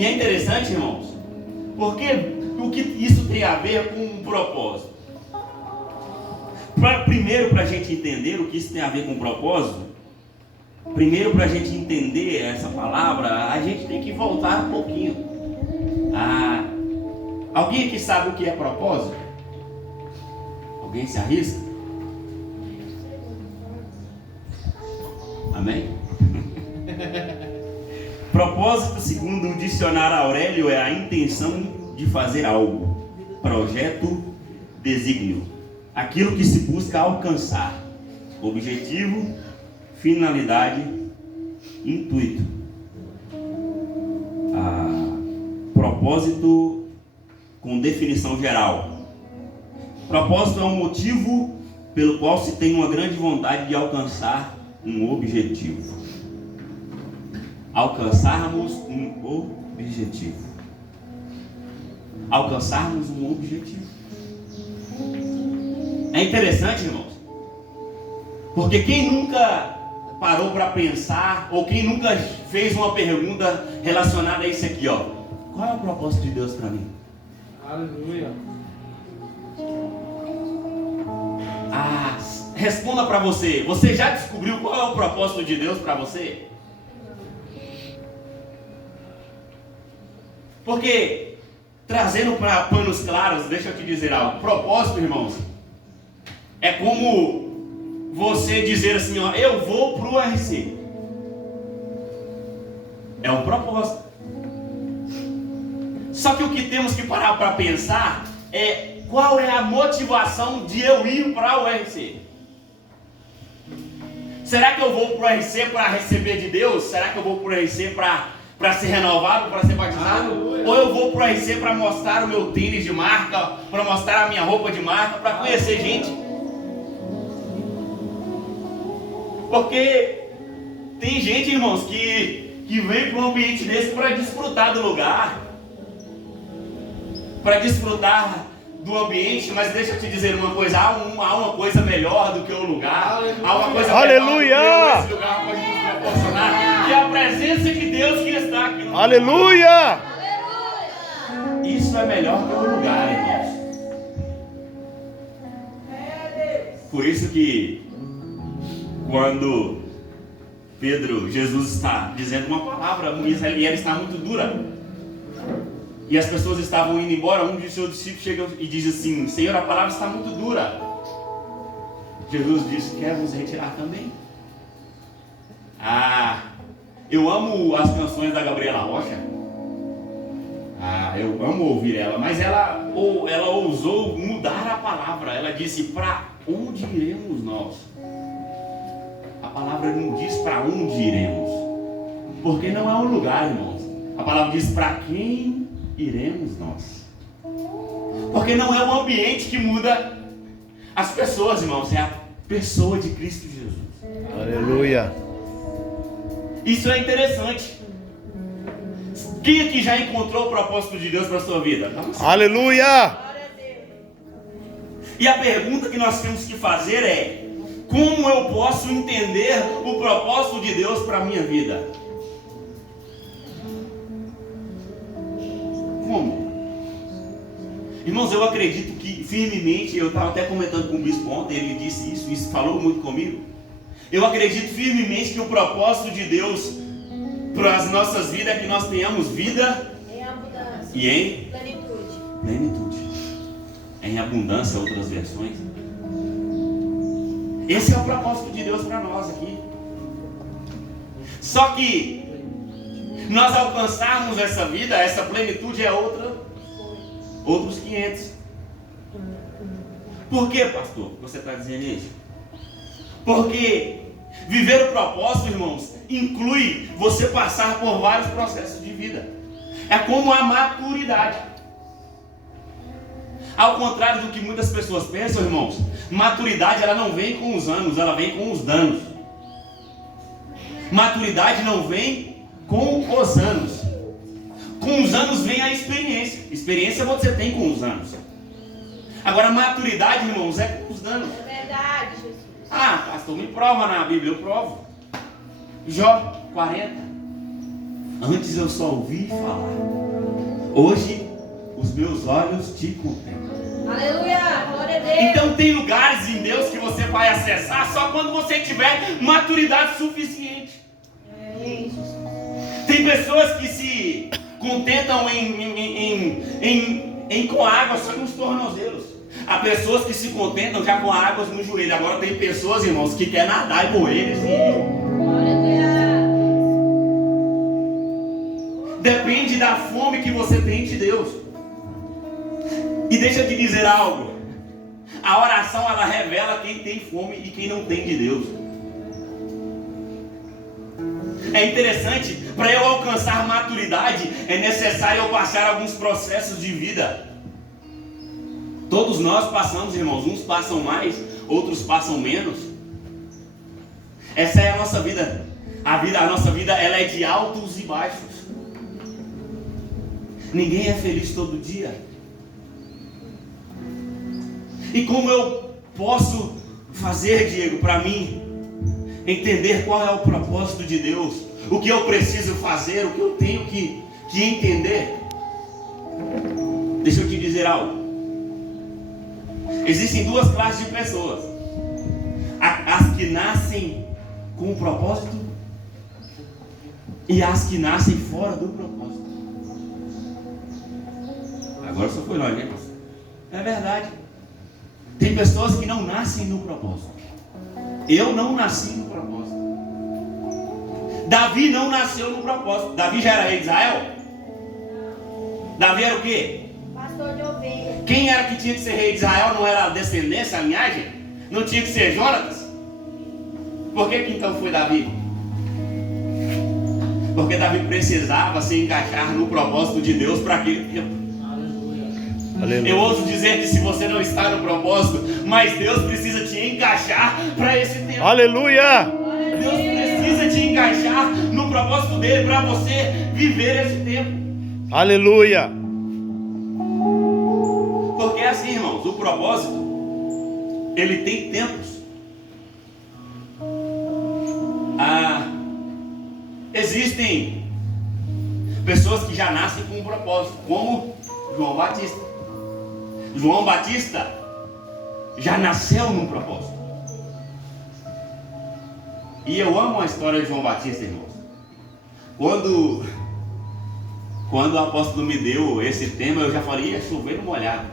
E é interessante, irmãos, porque o que isso tem a ver com um propósito? Primeiro, para a gente entender o que isso tem a ver com propósito, primeiro, para a gente entender essa palavra, a gente tem que voltar um pouquinho. Alguém aqui sabe o que é propósito? Alguém se arrisca? Amém? Propósito, segundo o dicionário Aurélio, é a intenção de fazer algo. Projeto, desígnio. Aquilo que se busca alcançar. Objetivo, finalidade, intuito. Propósito com definição geral. Propósito é um motivo pelo qual se tem uma grande vontade de alcançar um objetivo. Alcançarmos um objetivo. Alcançarmos um objetivo. É interessante, irmãos, porque quem nunca parou para pensar, ou quem nunca fez uma pergunta relacionada a isso aqui, ó: qual é o propósito de Deus para mim? Aleluia. Responda para você. Você já descobriu qual é o propósito de Deus para você? Porque, trazendo para panos claros, deixa eu te dizer algo. Propósito, irmãos, é como você dizer assim, ó: eu vou para o RC. É um propósito. Só que o que temos que parar para pensar é qual é a motivação de eu ir para o RC. Será que eu vou para o RC para receber de Deus? Será que eu vou para o RC para ser renovado, para ser batizado? Ou eu vou para o RC para mostrar o meu tênis de marca, para mostrar a minha roupa de marca, para conhecer gente? Porque tem gente, irmãos, que vem para um ambiente desse para desfrutar do lugar, para desfrutar do ambiente, mas deixa eu te dizer uma coisa: há uma coisa melhor do que o lugar, há uma coisa Aleluia! melhor do que esse lugar pode nos proporcionar, que é a presença de Deus que está aqui no Aleluia! lugar. Isso é melhor que o lugar, irmãos. Por isso que quando Jesus está dizendo uma palavra, e ela está muito dura, e as pessoas estavam indo embora, um de seus discípulos chega e diz assim: Senhor, a palavra está muito dura. Jesus disse: quer vos retirar também? Eu amo as canções da Gabriela Rocha. Eu amo ouvir ela, mas ela ousou mudar a palavra. Ela disse: para onde iremos nós? A palavra não diz para onde iremos, porque não é um lugar, irmãos. A palavra diz: para quem iremos nós? Porque não é o ambiente que muda as pessoas, irmãos, é a pessoa de Cristo Jesus. Aleluia. Isso é interessante. Quem aqui já encontrou o propósito de Deus para a sua vida? Aleluia. E a pergunta que nós temos que fazer é: como eu posso entender o propósito de Deus para a minha vida? Como? Irmãos, eu acredito que firmemente, eu estava até comentando com o bispo ontem, ele disse isso falou muito comigo. Eu acredito firmemente que o propósito de Deus para as nossas vidas é que nós tenhamos vida em abundância e em plenitude. Em abundância, outras versões. Esse é o propósito de Deus para nós aqui. Só que nós alcançarmos essa vida, essa plenitude é outros 500. Por que, pastor, você está dizendo isso? Porque viver o propósito, irmãos, inclui você passar por vários processos de vida. É como a maturidade. Ao contrário do que muitas pessoas pensam, irmãos, maturidade ela não vem com os anos, ela vem com os danos. Maturidade não vem com os anos. Com os anos vem a experiência. Experiência você tem com os anos. Agora, maturidade, irmãos, é com os danos. É verdade, Jesus. Pastor, me prova na Bíblia. Eu provo. Jó 40. Antes eu só ouvi falar. Hoje os meus olhos te contemplam. Aleluia. Glória a Deus. Então tem lugares em Deus que você vai acessar só quando você tiver maturidade suficiente. Tem pessoas que se contentam em com água só nos tornozelos. Há pessoas que se contentam já com águas no joelho. Agora tem pessoas, irmãos, que querem nadar e morrer nesse rio. Glória a Deus. Depende da fome que você tem de Deus. E deixa eu te dizer algo. A oração, ela revela quem tem fome e quem não tem de Deus. É interessante, para eu alcançar maturidade, é necessário eu passar alguns processos de vida. Todos nós passamos, irmãos. Uns passam mais, outros passam menos. Essa é a nossa vida. A nossa vida, ela é de altos e baixos. Ninguém é feliz todo dia. E como eu posso fazer, Diego, para mim entender qual é o propósito de Deus, o que eu preciso fazer, o que eu tenho que entender? Deixa eu te dizer algo. Existem duas classes de pessoas: as que nascem com um propósito e as que nascem fora do propósito. Agora só foi longe, né? É verdade. Tem pessoas que não nascem no propósito. Eu não nasci no propósito. Davi não nasceu no propósito. Davi já era rei de Israel? Davi era o quê? Pastor de ovelha. Quem era que tinha que ser rei de Israel? Não era a descendência, a linhagem? Não tinha que ser Jonatas? Por que então foi Davi? Porque Davi precisava se encaixar no propósito de Deus para aquele tempo. Aleluia. Eu ouso dizer que se você não está no propósito, mas Deus precisa te encaixar para esse tempo. Aleluia. Deus precisa te encaixar no propósito dele para você viver esse tempo. Aleluia. Porque é assim, irmãos, o propósito, ele tem tempos. Existem pessoas que já nascem com um propósito, como João Batista. João Batista já nasceu num propósito. E eu amo a história de João Batista, irmãos. Quando o apóstolo me deu esse tema, eu já falei, ia chover no molhado.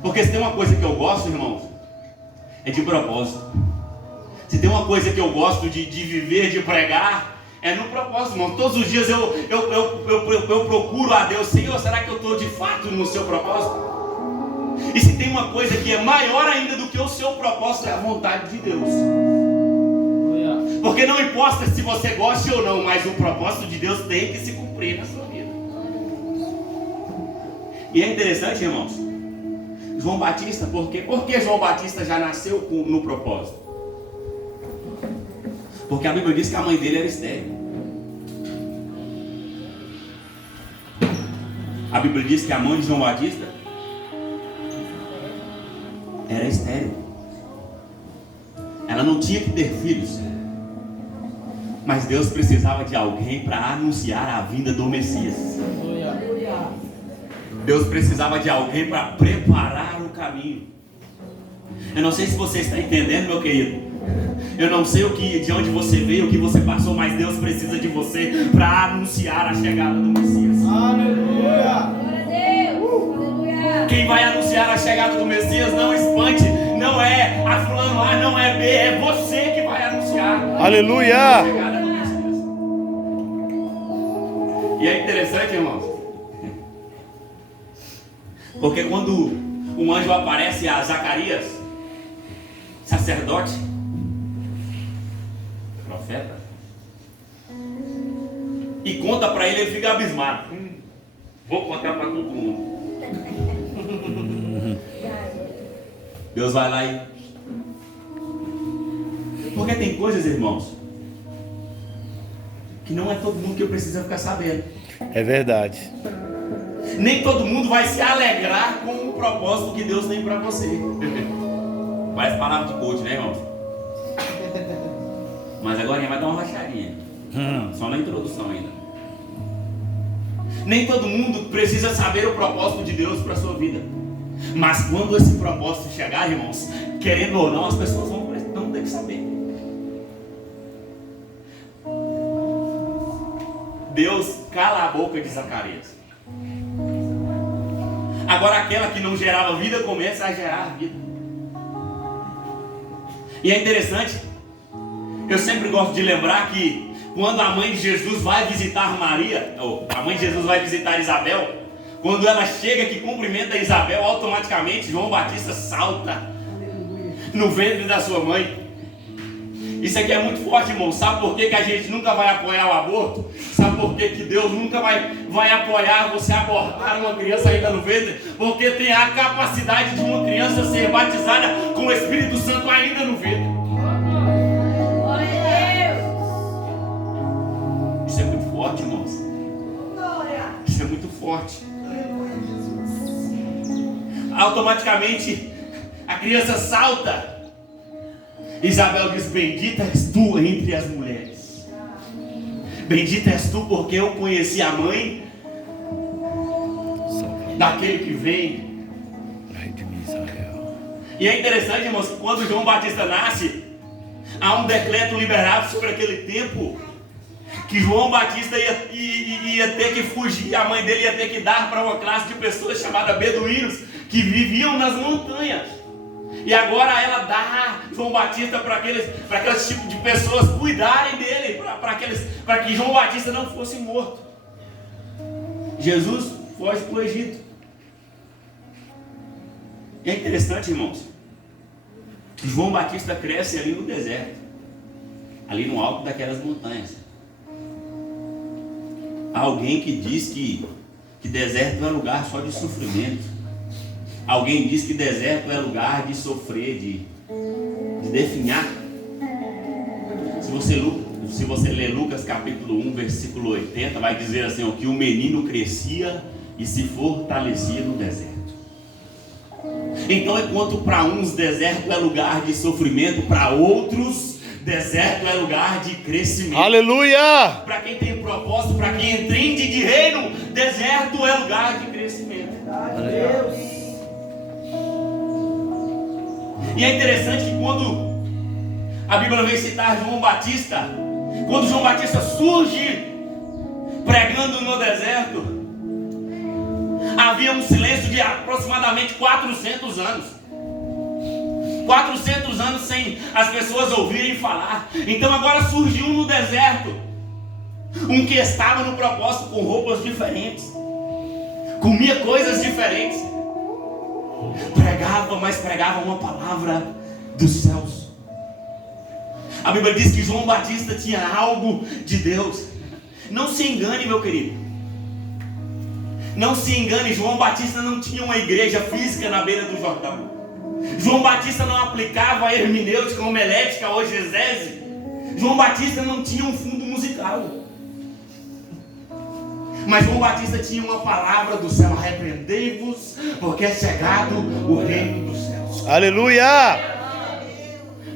Porque se tem uma coisa que eu gosto, irmãos, é de propósito. Se tem uma coisa que eu gosto de viver, de pregar, é no propósito, irmão. Todos os dias eu procuro a Deus. Senhor, será que eu estou de fato no seu propósito? E se tem uma coisa que é maior ainda do que o seu propósito, é a vontade de Deus. Porque não importa se você gosta ou não, mas o propósito de Deus tem que se cumprir na sua vida. E é interessante, irmãos, João Batista, por quê? Porque João Batista já nasceu no propósito. Porque a Bíblia diz que a mãe dele era estéril. A Bíblia diz que a mãe de João Batista era estéril. Ela não tinha que ter filhos. Mas Deus precisava de alguém para anunciar a vinda do Messias. Deus precisava de alguém para preparar o caminho. Eu não sei se você está entendendo, meu querido. Eu não sei de onde você veio, o que você passou, mas Deus precisa de você para anunciar a chegada do Messias. Aleluia. Glória a Deus. Aleluia. Quem vai anunciar a chegada do Messias, não espante, não é a fulano A, não é B, é você que vai anunciar Aleluia. a chegada do Messias. E é interessante, irmãos, porque quando um anjo aparece a Zacarias, sacerdote, profeta, e conta para ele, ele fica abismado. Vou contar para todo mundo. Deus vai lá e... Porque tem coisas, irmãos, que não é todo mundo que precisa ficar sabendo. É verdade. Nem todo mundo vai se alegrar com o propósito que Deus tem para você. Parece palavra de coach, né, irmãos? Mas agora vai dar uma rachadinha. Só na introdução ainda. Nem todo mundo precisa saber o propósito de Deus para a sua vida. Mas quando esse propósito chegar, irmãos, querendo ou não, as pessoas vão ter que saber. Deus cala a boca de Zacarias. Agora aquela que não gerava vida começa a gerar vida. E é interessante, eu sempre gosto de lembrar que quando a mãe de Jesus vai visitar Maria, ou a mãe de Jesus vai visitar Isabel, quando ela chega que cumprimenta Isabel, automaticamente João Batista salta no ventre da sua mãe. Isso aqui é muito forte, irmão. Sabe por que a gente nunca vai apoiar o aborto? Sabe por que Deus nunca vai apoiar você abortar uma criança ainda no ventre? Porque tem a capacidade de uma criança ser batizada com o Espírito Santo ainda no ventre. Glória a Deus. Isso é muito forte, irmãos. Isso é muito forte. Automaticamente a criança salta. Isabel diz: bendita és tu entre as mulheres. Bendita és tu, porque eu conheci a mãe daquele que vem. E é interessante, irmãos, que quando João Batista nasce, há um decreto liberado sobre aquele tempo, que João Batista ia ter que fugir, a mãe dele ia ter que dar para uma classe de pessoas chamada beduínos, que viviam nas montanhas. E agora ela dá João Batista para aqueles tipos de pessoas cuidarem dele, para que João Batista não fosse morto. Jesus foge para o Egito. E é interessante, irmãos, que João Batista cresce ali no deserto, ali no alto daquelas montanhas. Há alguém que diz que deserto é lugar só de sofrimento. Alguém diz que deserto é lugar de sofrer, de definhar. Se você ler Lucas capítulo 1, versículo 80, vai dizer assim: que o menino crescia e se fortalecia no deserto. Então, enquanto para uns deserto é lugar de sofrimento, para outros deserto é lugar de crescimento. Aleluia! Para quem tem propósito, para quem entende de reino, deserto é lugar de crescimento. Deus. E é interessante que quando a Bíblia vem citar João Batista, quando João Batista surge pregando no deserto, havia um silêncio de aproximadamente 400 anos. 400 anos sem as pessoas ouvirem falar. Então agora surgiu no deserto um que estava no propósito com roupas diferentes, comia coisas diferentes, pregava, mas pregava uma palavra dos céus. A Bíblia diz que João Batista tinha algo de Deus. Não se engane, meu querido. Não se engane, João Batista não tinha uma igreja física na beira do Jordão. João Batista não aplicava a hermenêutica, homilética ou exegese. João Batista não tinha um fundo musical. Mas João Batista tinha uma palavra do céu: arrependei-vos, porque é chegado o reino dos céus. Aleluia!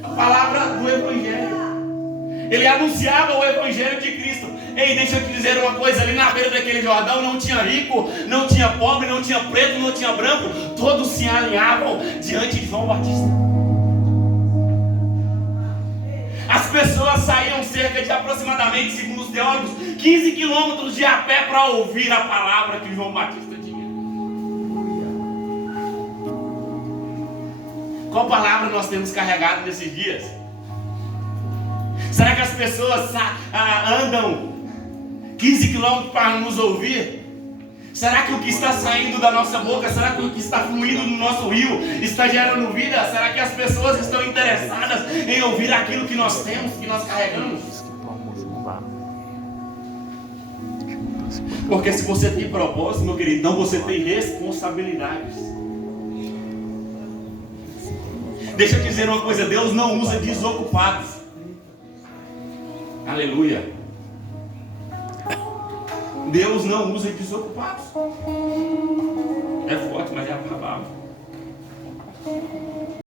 A palavra do Evangelho. Ele anunciava o Evangelho de Cristo. Ei, deixa eu te dizer uma coisa: ali na beira daquele Jordão não tinha rico, não tinha pobre, não tinha preto, não tinha branco. Todos se alinhavam diante de João Batista. As pessoas saíam cerca de aproximadamente, segundo os teólogos, 15 quilômetros de a pé para ouvir a palavra que João Batista tinha. Qual palavra nós temos carregado nesses dias? Será que as pessoas andam 15 quilômetros para nos ouvir? Será que o que está saindo da nossa boca, será que o que está fluindo no nosso rio está gerando vida? Será que as pessoas estão interessadas em ouvir aquilo que nós temos, que nós carregamos? Porque se você tem propósito, meu querido, então você tem responsabilidades. Deixa eu dizer uma coisa: Deus não usa desocupados. Aleluia. Deus não usa desocupados. É forte, mas é a palavra.